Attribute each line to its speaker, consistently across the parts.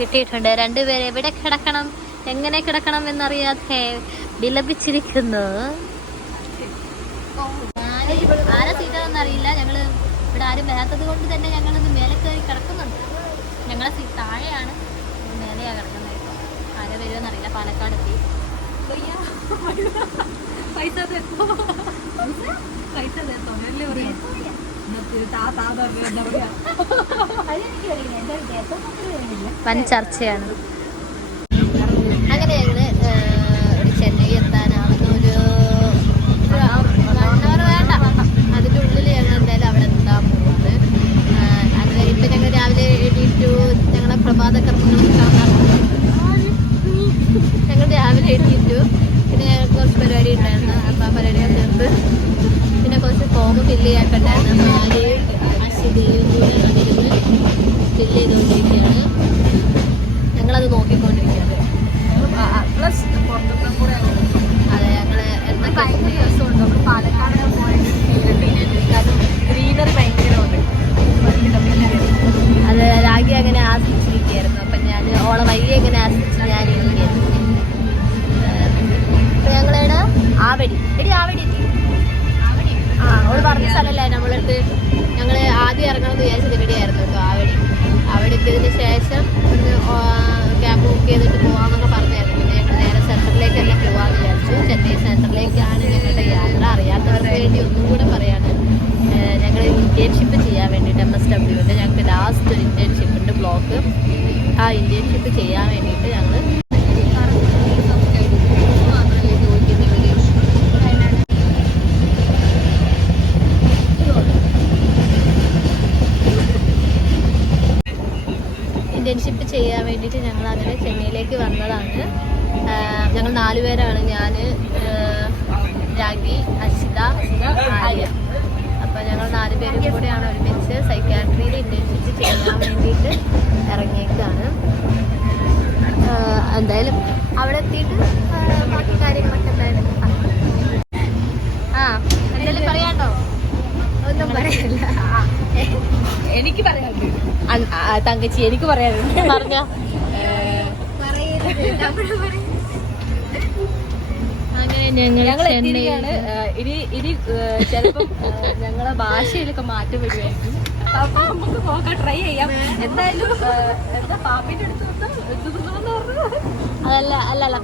Speaker 1: കിട്ടിയിട്ടുണ്ട്. രണ്ടുപേരെ എവിടെ കിടക്കണം? എങ്ങനെ കിടക്കണം എന്നറിയാതെ വിലപിച്ചിരിക്കുന്നു. ആരാ സീറ്റ് അറിയില്ല ഞങ്ങൾ ഇവിടെ ആരും വരാത്തത് കൊണ്ട് തന്നെ ഞങ്ങളൊന്ന് മേലെ കയറി കിടക്കുന്നുണ്ട്. ഞങ്ങളെ സീറ്റ് താഴെയാണ് മേലെയാ കിടക്കുന്നത് ഇപ്പൊ. ആരെ വരുമെന്ന് അറിയില്ല പാലക്കാട് എത്തി.
Speaker 2: പൈസ പൈസ
Speaker 1: വൻ ചർച്ചയാണ് ഇന്റേൺഷിപ്പ് ചെയ്യാൻ വേണ്ടിയിട്ട് ഞങ്ങൾ ഇന്റേൺഷിപ്പ് ചെയ്യാൻ വേണ്ടിയിട്ട് ഞങ്ങൾ അങ്ങനെ ചെന്നൈയിലേക്ക് വന്നതാണ്. ഞങ്ങൾ നാലുപേരാണ്. ഞാൻ രാഗി അശിത ആര്യ. ഞങ്ങൾ നാല് പേരും കൂടെയാണ് ഒരുമിച്ച് സൈക്കാട്രിയിൽ ഇന്റേൺഷിപ്പ് ചെയ്യാൻ വേണ്ടിയിട്ട് ഇറങ്ങിയേക്കാണ്. എന്തായാലും അവിടെ എത്തിയിട്ട് ബാക്കി കാര്യങ്ങളൊക്കെ എന്തായാലും. ആ എന്തായാലും പറയാട്ടോ. ഒന്നും പറയല്ല.
Speaker 2: എനിക്ക് പറയാനുണ്ട്. തങ്കച്ചി എനിക്ക് പറയാനുണ്ട്.
Speaker 1: പറഞ്ഞ. അങ്ങനെ ഞങ്ങൾ
Speaker 2: എത്തിയിരിക്കുകയാണ്. ഇനി ഇനി ചിലപ്പം ഞങ്ങളെ ഭാഷയിലൊക്കെ മാറ്റം വരുമായിരിക്കും അപ്പൊ നമുക്ക് നോക്കാം ട്രൈ ചെയ്യാം. എന്തായാലും എന്താ പാപ്പിന്റെ അടുത്ത്
Speaker 1: അതല്ല അല്ല അല്ല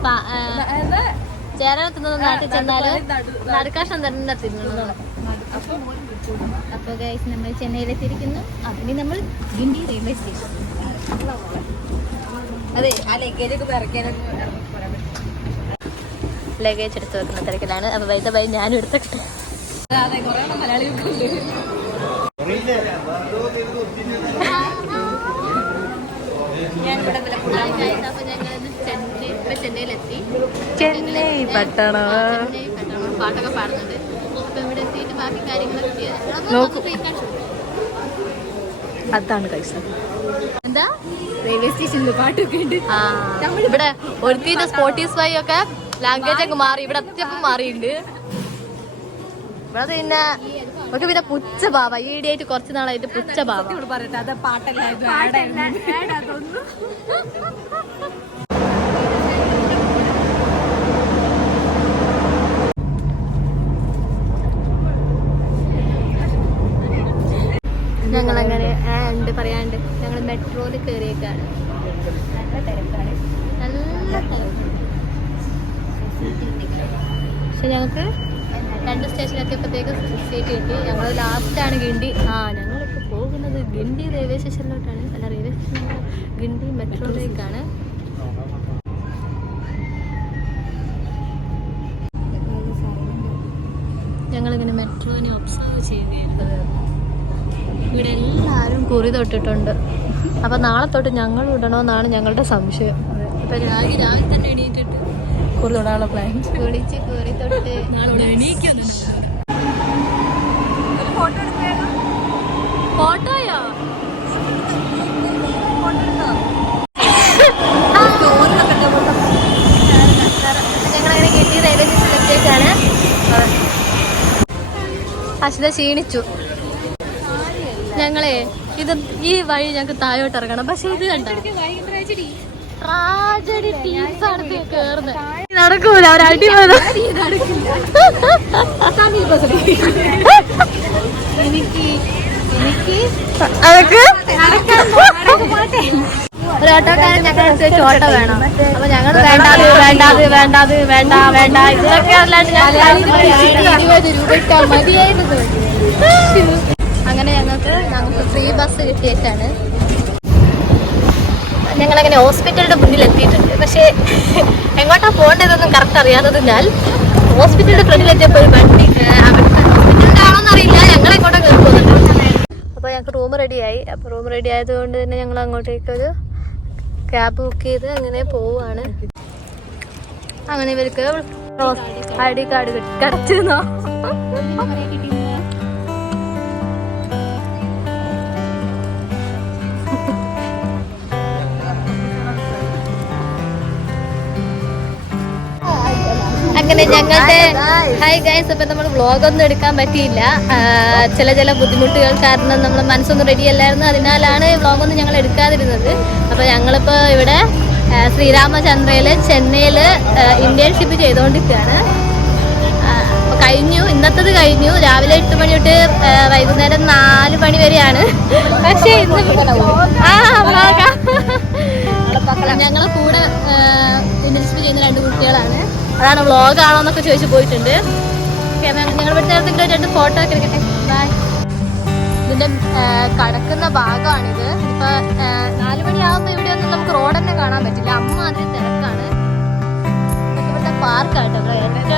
Speaker 1: ചേരത്തുനിന്ന് നാട്ടിൽ ചെന്നാൽ
Speaker 2: നടു-
Speaker 1: നടുക്കാഷം തന്നെ തിന്നണം
Speaker 2: അപ്പൊ മോൻ വിളിച്ചോളൂ.
Speaker 1: അപ്പൊ ഗൈസ് നമ്മൾ ചെന്നൈയിലെത്തിയിരിക്കുന്നു. അതിന് നമ്മൾ ഗിണ്ടി റെയിൽവേ സ്റ്റേഷൻ
Speaker 2: അതെ ആ ലഗേജൊക്കെ പറ്റില്ല
Speaker 1: ലഗേജ് എടുത്ത് വെക്കുന്ന തിരക്കിലാണ്. അപ്പൊ വൈദ്യ ബൈ ഞാനും എടുത്തിട്ട് ഞങ്ങൾ ചെന്നൈ
Speaker 2: പട്ടണം.
Speaker 1: പാട്ടൊക്കെ പാടുന്നുണ്ട്.
Speaker 2: അതാണ് കൈസ
Speaker 1: എന്താ?
Speaker 2: റെയിൽവേ സ്റ്റേഷനിൽ പാട്ടൊക്കെ ഉണ്ട്.
Speaker 1: ഇവിടെ ഒരുത്തിന്റെ സ്പോട്ടിഫൈ ഒക്കെ ലാംഗ്വേജ് ഒക്കെ മാറി ഇവിടെ അത്യപ്പം മാറിയിട്ടുണ്ട്. ഇവിടെ പിന്നെ നമുക്ക് പിന്നെ പുച്ച ബാബ ഈയിടെയായിട്ട് കുറച്ച് നാളായിട്ട് പുച്ച ബാബ അങ്ങനെ ഉണ്ട്. പറയാണ്ട് ഞങ്ങൾ മെട്രോയിൽ കയറിയേക്കാണ് നല്ല തിരക്കാണ് നല്ല തിരക്കാണ് പക്ഷെ ഞങ്ങൾക്ക് രണ്ട് സ്റ്റേഷനിലെത്തിയപ്പോഴത്തേക്ക് സീറ്റ് കിട്ടി. ഞങ്ങൾ ലാസ്റ്റാണ് ഗിണ്ടി. ആ ഞങ്ങളിപ്പോൾ പോകുന്നത് ഗിണ്ടി റെയിൽവേ സ്റ്റേഷനിലോട്ടാണ് അല്ല റെയിൽവേ സ്റ്റേഷൻ ഗിണ്ടി മെട്രോയിലേക്കാണ് ഞങ്ങളിങ്ങനെ മെട്രോനെ ഒബ്സർവ് ചെയ്യുകയാണ് ഇവിടെ എല്ലാവരും കുറി തൊട്ടിട്ടുണ്ട്. അപ്പം നാളെ തൊട്ട് ഞങ്ങൾ ഇടണമെന്നാണ് ഞങ്ങളുടെ സംശയം. ഇപ്പം രാവിലെ രാവിലെ തന്നെ എണീറ്റിട്ട്
Speaker 2: കുറി തൊടാനുള്ള പ്ലാൻ
Speaker 1: കുളിച്ച് കുറി തൊട്ട്. ഫോട്ടോയോ? ഞങ്ങളങ്ങനെ കിട്ടി റെയിൽവേ സ്റ്റേഷനിലെത്തിയേക്കാണ് അശ്വത ക്ഷീണിച്ചു. ഞങ്ങളെ ഇത് ഈ വഴി ഞങ്ങക്ക് താഴോട്ട് ഇറങ്ങണം. പക്ഷെ ഇത് കണ്ട? ട്രാജഡി ടീംസ് അടുത്ത് കേറുന്നത് നടക്കൂല അവരടി വരും
Speaker 2: എനിക്ക് എനിക്ക്
Speaker 1: ഒരു ഓട്ടോക്കാരൻ ഞങ്ങളുടെ അടുത്ത് ഓട്ടോ വേണം. അപ്പൊ ഞങ്ങൾ വേണ്ടാത് വേണ്ടാത് വേണ്ടാത് വേണ്ട വേണ്ട ഇതൊക്കെ അല്ലാണ്ട് ഇരുപത് രൂപയ്ക്ക് മതിയായിരുന്നു അങ്ങനെ ഞങ്ങൾക്ക് ഞങ്ങൾക്ക് ഫ്രീ ബസ് കിട്ടിയേക്കാണ്. ഞങ്ങളങ്ങനെ ഹോസ്പിറ്റലിന്റെ മുന്നിൽ എത്തിയിട്ടുണ്ട് പക്ഷേ എങ്ങോട്ടാണ് പോകേണ്ടതെന്നും കറക്റ്റ് അറിയാത്തതിനാൽ ഹോസ്പിറ്റലിന്റെ ഫ്രണ്ടിൽ എത്തിയപ്പോൾ ഒരു വണ്ടി അപ്പോൾ ഞങ്ങൾക്ക് റൂം റെഡിയായി അപ്പോൾ റൂം റെഡി ആയതുകൊണ്ട് തന്നെ ഞങ്ങൾ അങ്ങോട്ടേക്കൊരു ക്യാബ് ബുക്ക് ചെയ്ത് അങ്ങനെ പോവുകയാണ്. അങ്ങനെ ഇവർക്ക് ഐ ഡി കാർഡ് കിടച്ചെന്നോ ഞങ്ങളുടെ ഹായ് ഗൈസ് അപ്പം നമ്മൾ വ്ളോഗൊന്നും എടുക്കാൻ പറ്റിയില്ല. ചില ചില ബുദ്ധിമുട്ടുകൾ കാരണം നമ്മൾ മനസ്സൊന്നും റെഡി അല്ലായിരുന്നു. അതിനാലാണ് വ്ളോഗൊന്നും ഞങ്ങൾ എടുക്കാതിരുന്നത്. അപ്പോൾ ഞങ്ങളിപ്പോ ഇവിടെ ശ്രീരാമചന്ദ്രയിൽ ശ്രീരാമചന്ദ്രയിൽ ചെന്നൈയിൽ ഇന്റേൺഷിപ്പ് ചെയ്തുകൊണ്ടിരിക്കുകയാണ് കഴിഞ്ഞു. ഇന്നത്തത് കഴിഞ്ഞു. രാവിലെ എട്ട് മണി തൊട്ട് വൈകുന്നേരം നാല് മണി വരെയാണ്. പക്ഷേ ഇന്ന് ആ. ഞങ്ങളെ കൂടെ ഇന്റേൺഷിപ്പ് ചെയ്യുന്ന രണ്ട് കുട്ടികളാണ്. അതാണ് വ്ലോഗ് ആണോ എന്നൊക്കെ ചോദിച്ചു പോയിട്ടുണ്ട് ഞങ്ങൾ ഇവിടെ ചേർത്തിട്ട് രണ്ട് ഫോട്ടോ ഒക്കെ എടുക്കട്ടെ? ബൈ. ഇതിന്റെ കടക്കുന്ന ഭാഗമാണിത്. ഇപ്പൊ നാലു മണിയാകുമ്പോ ഇവിടെ ഒന്നും നമുക്ക് റോഡ് തന്നെ കാണാൻ പറ്റില്ല. അമ്മ അതിന് തിരക്കാണ്. ഇവിടുത്തെ പാർക്കാട്ടോ ഇത്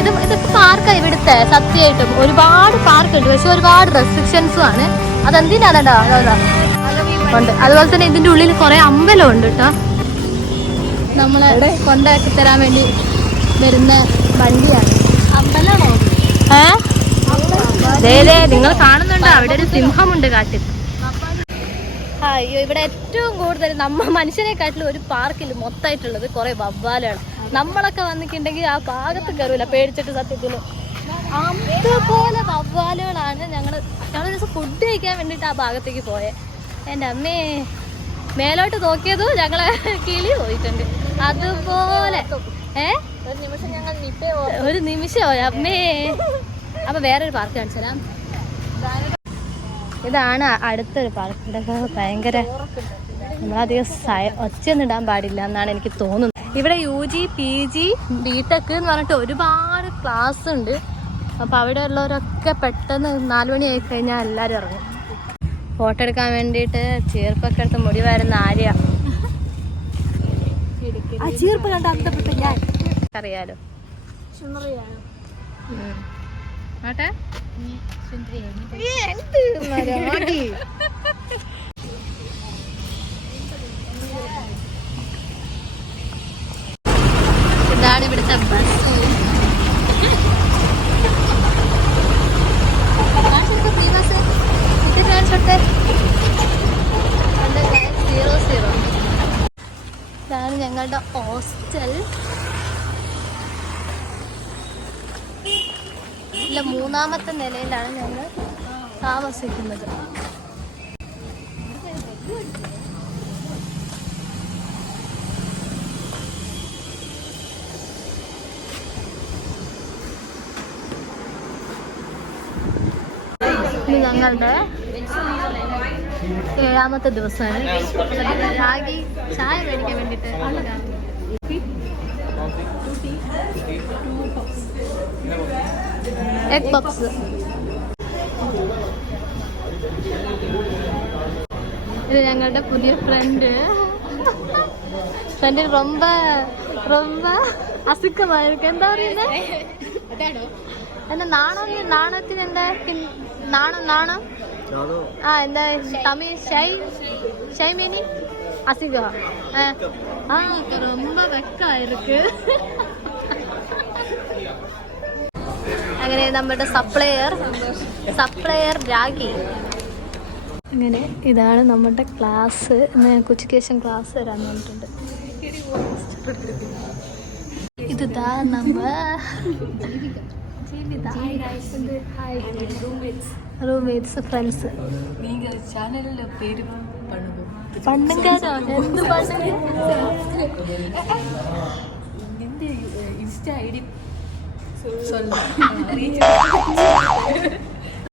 Speaker 1: ഇതൊക്കെ പാർക്കാണ് ഇവിടുത്തെ സത്യമായിട്ടും. ഒരുപാട് പാർക്ക് ഉണ്ട് പക്ഷെ ഒരുപാട് റെസ്ട്രിക്ഷൻസും ആണ്. അതെന്തിനാണ് അതുപോലെ തന്നെ ഇതിന്റെ ഉള്ളിൽ കുറെ അമ്പലം ഉണ്ട് കേട്ടോ നമ്മളെ കൊണ്ടാക്കി തരാൻ വേണ്ടി വരുന്ന വണ്ടിയാണ്.
Speaker 2: അമ്പലമാണോ?
Speaker 1: നിങ്ങൾ കാണുന്നുണ്ടോ. അവിടെ ഒരു സിംഹമുണ്ട് കാട്ടിൽ. അയ്യോ ഇവിടെ ഏറ്റവും കൂടുതൽ നമ്മ മനുഷ്യനെക്കാട്ടിലും ഒരു പാർക്കിൽ മൊത്തമായിട്ടുള്ളത് കുറെ വവ്വാലാണ്. നമ്മളൊക്കെ വന്നിട്ടുണ്ടെങ്കിൽ ആ ഭാഗത്ത് കയറൂല. പേടിച്ചിട്ട് സത്യത്തിൽ അതുപോലെ വവ്വാലുകളാണ് ഞങ്ങൾ. ഞങ്ങൾ ദിവസം ഫുഡ് കഴിക്കാൻ വേണ്ടിട്ട് ആ ഭാഗത്തേക്ക് പോയെ. എന്റെ അമ്മേ മേലോട്ട് നോക്കിയതും ഞങ്ങളെ കിളി പോയിട്ടുണ്ട്. അതുപോലെ. ഏ?
Speaker 2: ഒരു നിമിഷം
Speaker 1: അമ്മേ. അപ്പൊ വേറൊരു പാർക്ക് കാണിച്ചു ഇതാണ് അടുത്തൊരു പാർക്ക് ഇതൊക്കെ ഭയങ്കര നമ്മളധികം ഒച്ച ഇടാൻ പാടില്ല എന്നാണ് എനിക്ക് തോന്നുന്നത്. ഇവിടെ U G P G B tech എന്ന് പറഞ്ഞിട്ട് ഒരുപാട് ക്ലാസ് ഉണ്ട്. അപ്പൊ അവിടെ ഉള്ളവരൊക്കെ പെട്ടെന്ന് നാല് മണി ആയി കഴിഞ്ഞാൽ എല്ലാവരും ഇറങ്ങും. ഫോട്ടോ എടുക്കാൻ വേണ്ടിയിട്ട് ചേർപ്പൊക്കെ എടുത്ത് മുടി വരുന്ന ആര്യ?
Speaker 2: ആ ചീർപ്പ് കണ്ട അന്തപ്പെട്ട ഞാൻ.
Speaker 1: അറിയാലോ.
Speaker 2: ഇതാണ്
Speaker 1: ഇവിടുത്തെ ബസ് ഇതാണ് ബസ് ബസ് ഇതാണ് ഞങ്ങളുടെ ഹോസ്റ്റൽ. ഇല്ല മൂന്നാമത്തെ നിലയിലാണ് ഞങ്ങൾ താമസിക്കുന്നത്. ഞങ്ങളുടെ ഏഴാമത്തെ ദിവസമാണ്. രാഗി ചായ മേടിക്കാൻ വേണ്ടിയിട്ട് എഗ് പപ്സ് ഇത് ഞങ്ങളുടെ പുതിയ ഫ്രണ്ട് ഫ്രണ്ട് ரொம்ப ரொம்ப അസുഖമായിരിക്കും എന്താ പറയുന്നത് എന്താ നാണം നാണത്തിന് എന്താ ഹിൻ- നാണം നാണം ആ എന്താ തമിഴ് ഷൈ ഷൈ മീനി അസുഖ ആ ரொம்ப വെക്കാ இருக்கு അങ്ങനെ നമ്മുടെ സപ്ലയർ സപ്ലയർ രാഗി അങ്ങനെ ഇതാണ് നമ്മുടെ ക്ലാസ് ഇന്ന് ഞങ്ങൾക്ക് ഉച്ചയ്ക്ക് ശേഷം ക്ലാസ് തരാൻ പറഞ്ഞിട്ടുണ്ട് ഇതാ നമ്മ ജീവിത ഹായ് റൂംമേറ്റ്സ് ഫ്രണ്ട്സ്
Speaker 2: நீங்க
Speaker 1: പണ്ടുംകാലോ എന്ത്
Speaker 2: പണ്ടും ഇൻസ്റ്റ ഐ ഡി